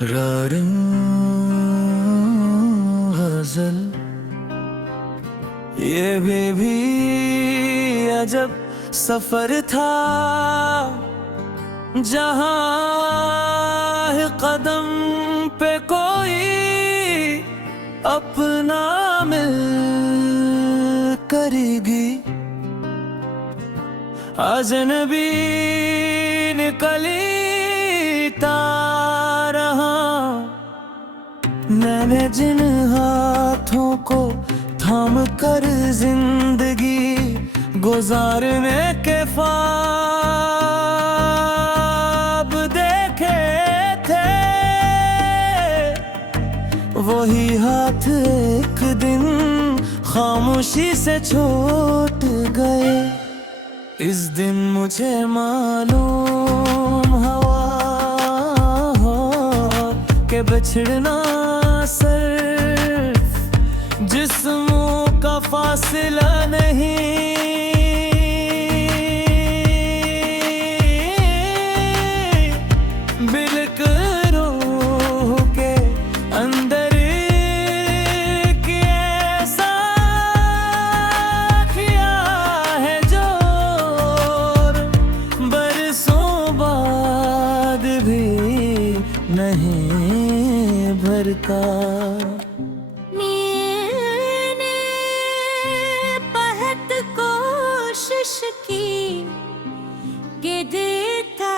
रारंग गजल ये भी अजब सफर था, जहां है कदम पे कोई अपना मिल करेगी। अजनबी निकली रहा मैंने जिन हाथों को थाम कर जिंदगी गुजारने के ख्वाब देखे थे, वही हाथ एक दिन खामोशी से छूट गए। इस दिन मुझे मालूम हवा के बिछड़ना सिर्फ जिस्मों का फासला नहीं, बिल्क रूह के अंदर की ऐसा किया है जो बरसों बाद भी नहीं भरता। मैंने बहुत कोशिश की कि देता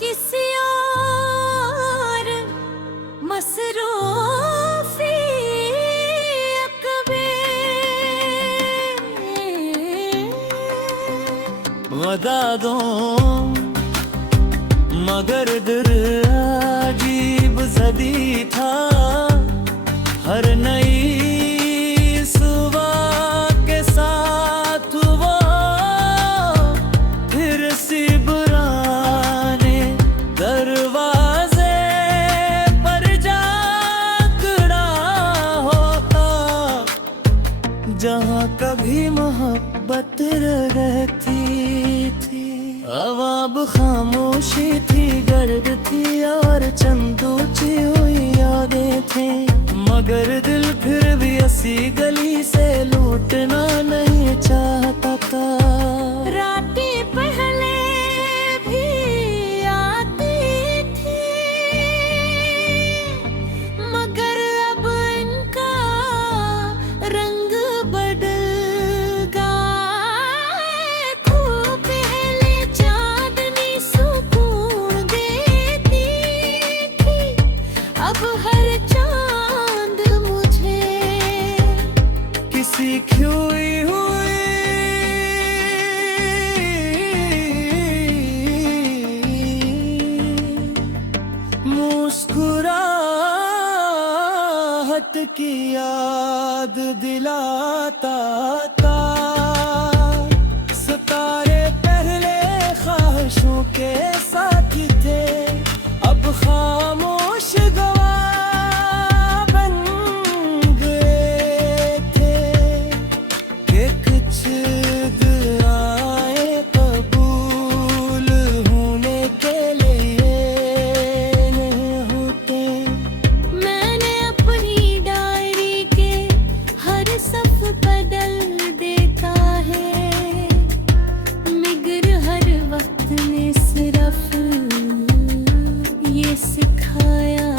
किसी और मसरूफियत में वदा दो मगर दिल अजीब ज़दी था। हर नई सुबह के साथ वो फिर सी पुराने दरवाजे पर जा खड़ा होता, जहाँ कभी मोहब्बत रहती थी। अब खामोशी थी, गर्द थी और चंद ऊंची हुई यादें थी, मगर दिल फिर भी ऐसी गली से लूटना नहीं चाहता था। रातें पहले भी आती थी, मगर अब इनका रंग बदल गया। खूब पहले चांदनी सुकून देती थी, अब हर चांद मुझे किसी खोई हुई मुस्कुराहट की याद दिलाता था। सितारे पहले ख्वाहिशों के साथ थे, अब खामोश गवाह बन गए थे कि कुछ दुआएं कबूल होने के लिए नहीं होते। मैंने अपनी डायरी के हर सफ बदल देता है, मगर हर वक्त ने सिर्फ ये सिखाया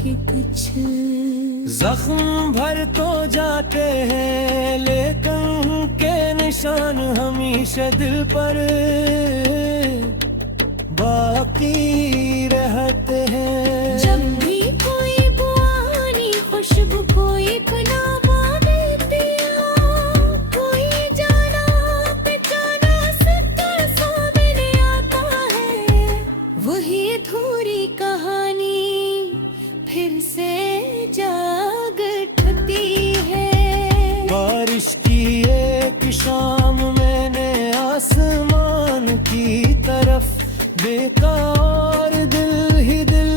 कि कुछ जख्म भर तो जाते हैं, लेकिन के निशान हमेशा दिल पर बाकी रहते हैं। जब भी कोई पुरानी खुशबू, कोई गुलाबा देती हो, कोई जाना पहचाना सितारा सामने आता है, वही अधूरी कहानी फिर से जाग उठती है। बारिश की एक शाम मैंने आसमान की तरफ देखा और दिल ही दिल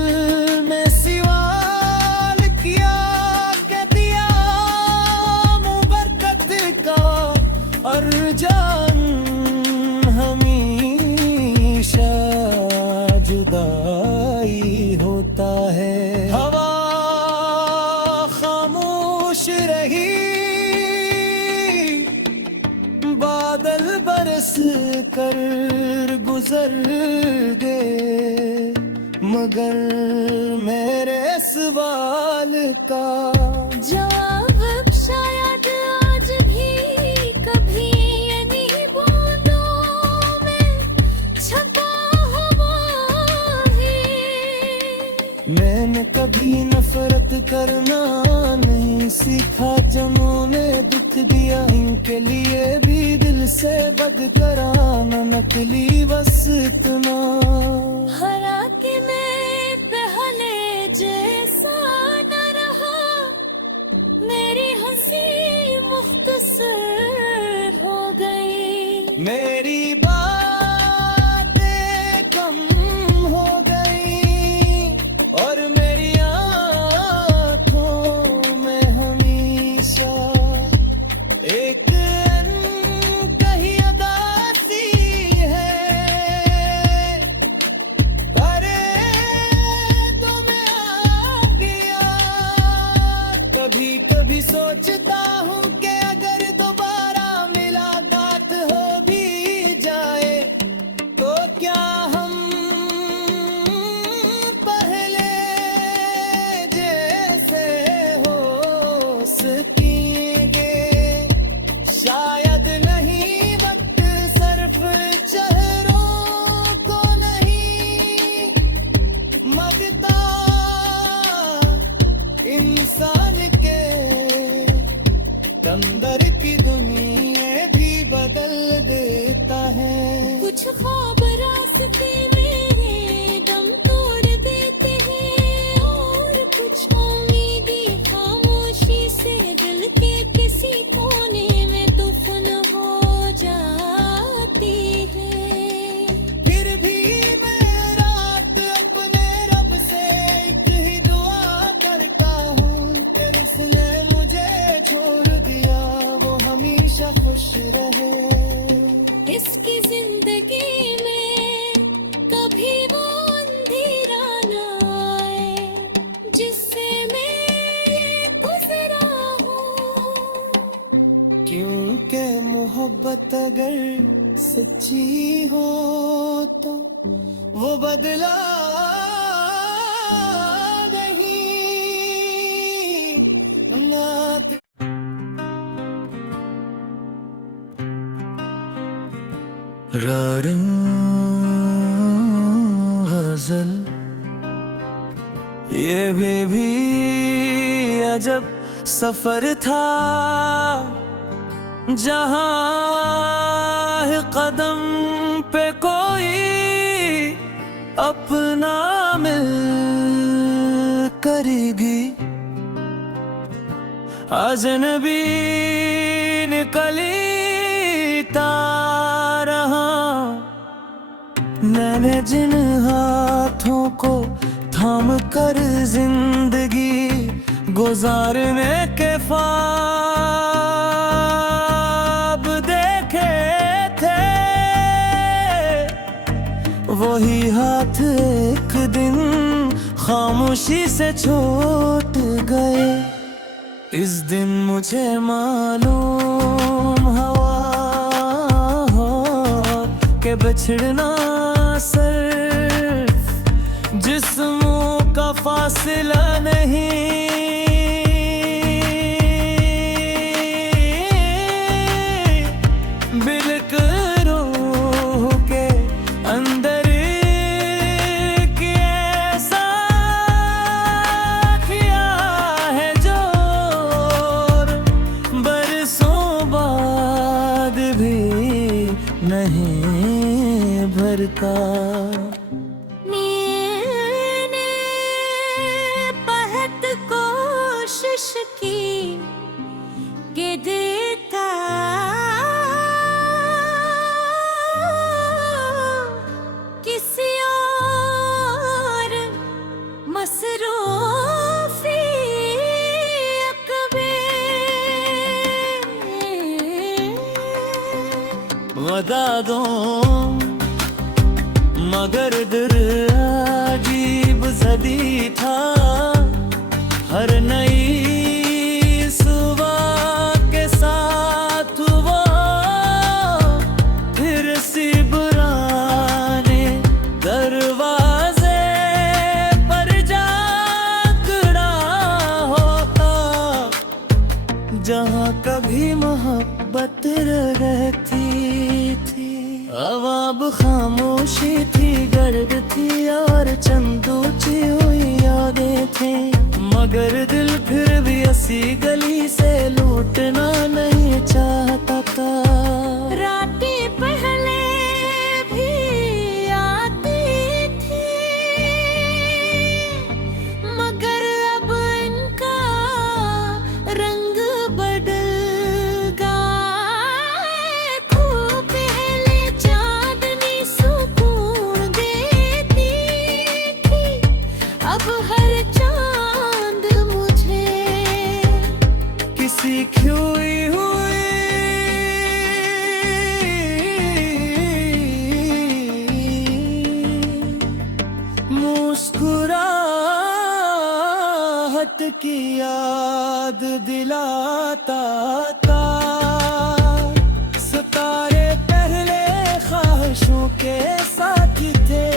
हंस कर गुजर गए, मगर मेरे सवाल का जवाब शायद आज भी कभी इन्हीं बूंदों में छपा हुआ है। मैंने कभी नफरत करना नहीं सीखा, जमों ने दुख दिया इनके लिए भी दिल से बद कराना नकली बस इतना। हरा के मैं पहले जैसा न रहा, मेरी हंसी मुख्तसर हो गई, मेरी बातें कम हो गई और मेरी आँखों में हमेशा एक अनकही उदासी है। अरे तो मैं आ गया, कभी कभी सोचता हूँ कि अगर दोबारा मुलाकात हो भी जाए तो क्या हम पहले जैसे हो सकेंगे। शायद नहीं वक्त सिर्फ चेहरों को नहीं मगता, इंसान के अंदर की दुनिया भी बदल देता है। कुछ ख्वाब रास्ते में दम तोड़ देते हैं और कुछ उम्मीदें खामोशी से दिल के किसी कोने में दफन हो जाती है। फिर भी मैं रात अपने रब से एक ही दुआ करता हूँ कि उसने मुझे छोड़ दिया वो हमेशा खुश रहे। इसकी जिंदगी में कभी वो अंधेरा न आए जिससे मैं ये गुजरा हूँ, क्योंकि मोहब्बत अगर सच्ची हो तो वो बदला नहीं ना। गजल ये भी अजब सफर था, जहाँ कदम पे कोई अपना मिल करेगी। अजनबी निकली रहा, मैंने जिन हाथों को थाम कर जिंदगी गुजारने के ख्वाब देखे थे, वही हाथ एक दिन खामोशी से छूट गए। इस दिन मुझे मालूम हुआ के बिछड़ना सिर्फ जिस्मों का फासला नहीं, बिल्क रूह के अंदर की ऐसा किया है जो बरसों बाद भी नहीं भरता। मैंने बहुत कोशिश की कि देता किसी और मसरूफी बता दो मगर दिल अजीब ज़दी था। हर नई सुबह के साथ वो फिर जहाँ कभी मोहब्बत रहती थी। अब खामोशी थी, गर्द थी और चंद ऊंची हुई यादें थी। मगर दिल फिर भी ऐसी गली से लूटना नहीं चाहता था। रातें पहले भी आती थी, मगर अब इनका रंग बदल गया। खूब पहले चांदनी सुकून देती थी, अब हर चांद मुझे किसी खोई हुई मुस्कुराहट की याद दिलाता था। सितारे पहले ख्वाहिशों के साथ थे,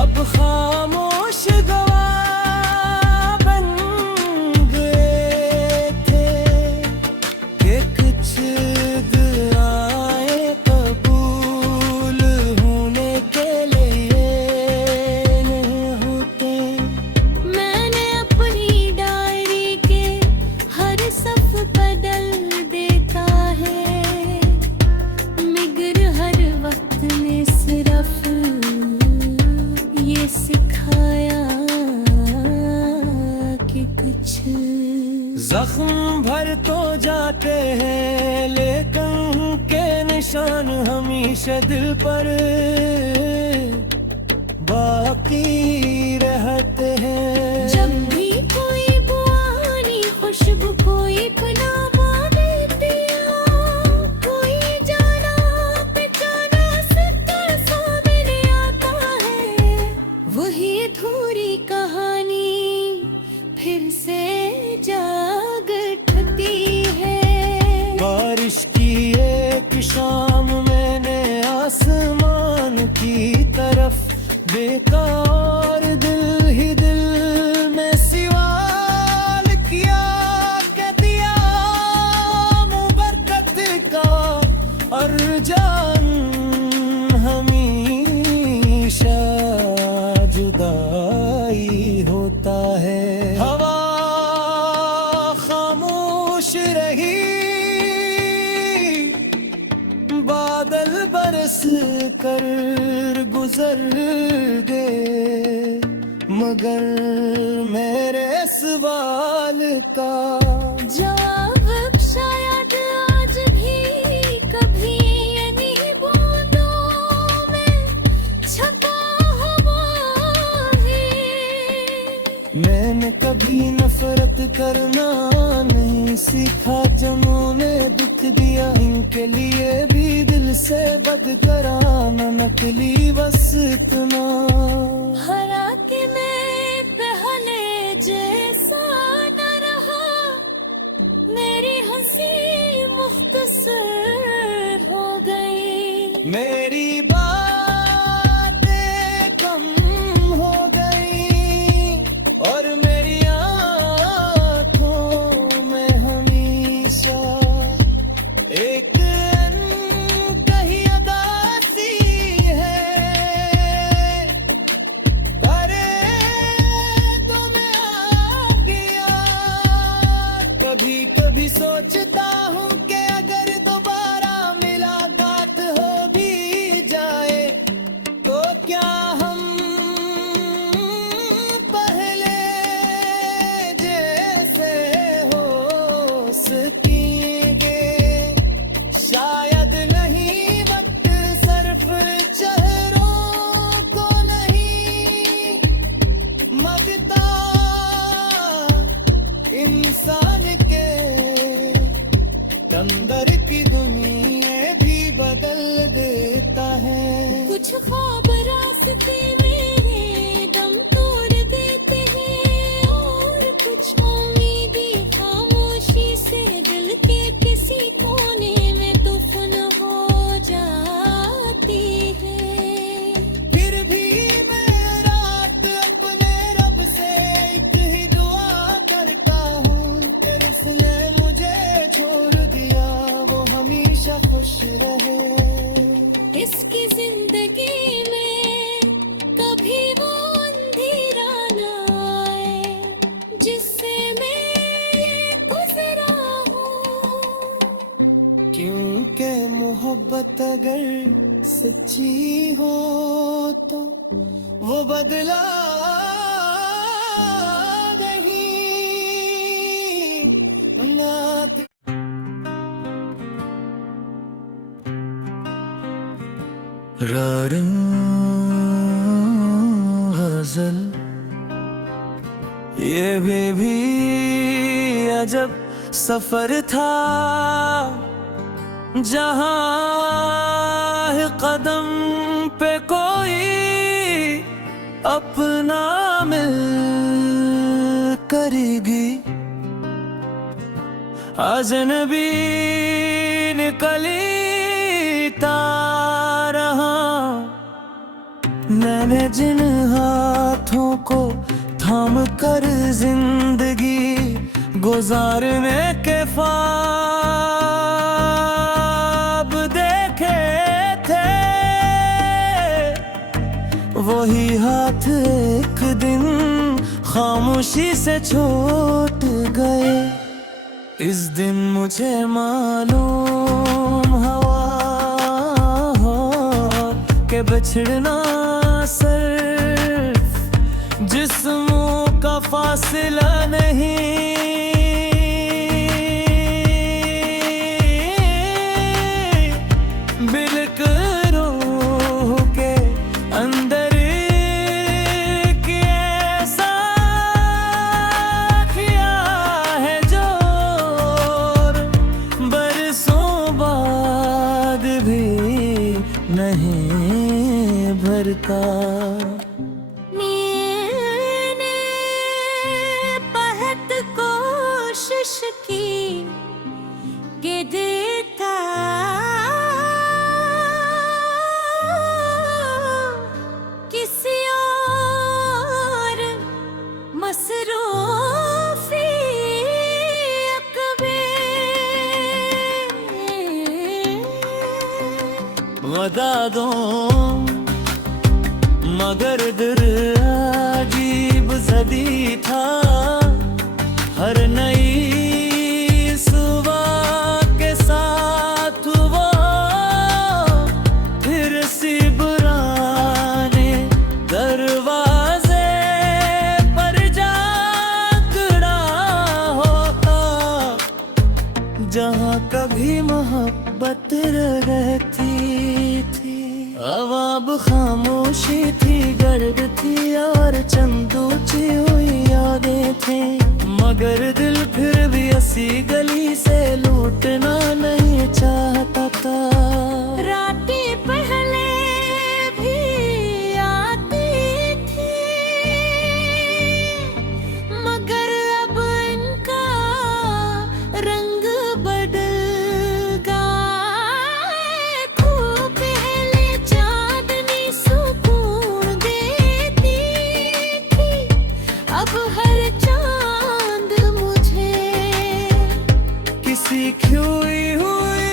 अब खामोश गवाह बन गए थे। कि कुछ दुआएं कबूल होने के लिए नहीं होते। मैंने अपनी डायरी के हर सफ बदल देता है, मगर हर वक्त ने सिर्फ ये सिखाया कि कुछ जख्म भर तो जाते हैं, लेकिन के निशान हमेशा दिल पर बाकी रहते हैं। जब भी कोई पुरानी खुशबू, कोई पनामा देती हो, कोई जाना पहचाना सितारा सामने आता है, वही अधूरी कहानी फिर से जाग उठती है। बारिश की एक शाम मैंने आसमान की तरफ देखा और दिल ही दिल में सवाल किया। कह दिया मुबरकत का और जान हमेशा जुदाई होता है। हवा खामोश रही, बादल बरस कर गुजर गए, मगर मेरे सवाल का जवाब अब शायद आज भी कभी इन्हीं बूंदों में छपा हुआ है। मैंने कभी नफरत करना नहीं सीखा, जिन्होंने दुख दिया इनके लिए भी दिल से बदकराना नकली बस इतना। हालांकि मैं पहले जैसा न रहा, मेरी हंसी मुख्तसर हो गई, मेरी बातें कम हो गई और मेरी आँखों में हमेशा एक अनकही अदासी है। करे तो मैं आ गया, कभी कभी सोचता हूँ कि अगर दोबारा मुलाकात हो भी जाए तो क्या हम पहले जैसे हो सकेंगे। शायद नहीं वक्त सिर्फ चेहरों को नहीं मगता, इंसान के अंदर की दुनिया भी बदल देता है। कुछ ख्वाब रास्ते में दम तोड़ देते हैं, और कुछ उम्मीदें खामोशी से दिल के किसी कोने में दफन हो जाती है। फिर भी मैं रात अपने रब से एक ही दुआ करता हूँ, तेरे से मुझे खुश रहे। इसकी जिंदगी में कभी वो अंधेरा न आए जिससे मैं ये गुजरा हूँ। क्योंकि मोहब्बत अगर सच्ची हो तो वो बदला नहीं ना। गजल ये भी अजब सफर था, जहाँ कदम पे कोई अपना मिल करेगी। अजनबी निकली रहा मैंने जिन हाथों को थाम कर जिंदगी गुजारने के ख्वाब देखे थे, वही हाथ एक दिन खामोशी से छूट गए। इस दिन मुझे मालूम हवा के बिछड़ना सिर्फ जिस्मों का फासला नहीं, बिल्क रूह के अंदर की ऐसा किया है जो बरसों बाद भी नहीं भरता। मैंने बहुत कोशिश की कि देता किसी और मसरूफियत में वदा दो मगर दिल अजीब ज़दी था। हर नई सुबह के साथ वो फिर सी पुराने दरवाजे पर जा खड़ा होता, जहाँ कभी मोहब्बत रहती थी। अब खामोशी थी, गर्द थी और चंद ऊंची हुई यादें थी, मगर दिल फिर भी ऐसी गली से लूटना नहीं चाहता था। रातें पहले भी आती थी, मगर अब इनका रंग बदल गया। खूब पहले चांदनी सुकून देती थी, अब हर चांद मुझे किसी खोई हुई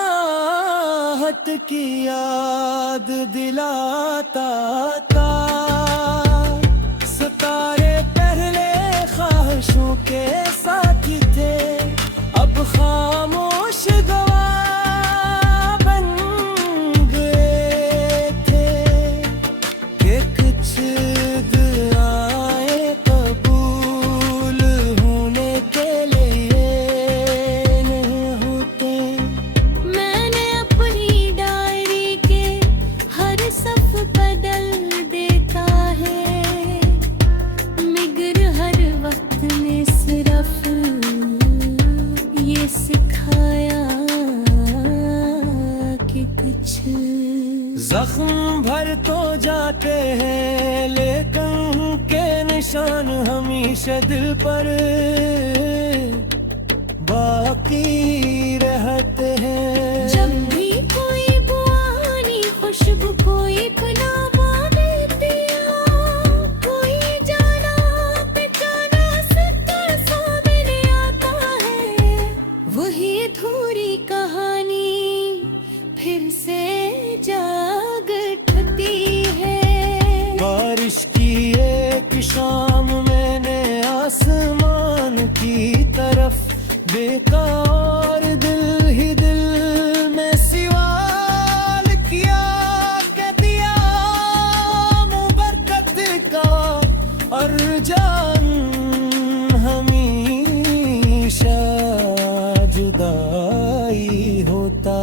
मुस्कुराहट की याद दिलाता था। सितारे पहले ख्वाहिशों के साथी थे, अब खामोश गवाह बन गए थे कि कुछ दुआएं कबूल होने के लिए नहीं होते। मैंने अपनी डायरी के हर सफ बदल देता है, मगर हर वक्त ने सिर्फ ये सिखाया कि कुछ जख्म भर तो जाते हैं, लेकिन के निशान हमेशा दिल पर बाकी रहते हैं। जब भी कोई पुरानी खुशबू, कोई गुलाबा में पिया, और जान हमेशा जुदाई होता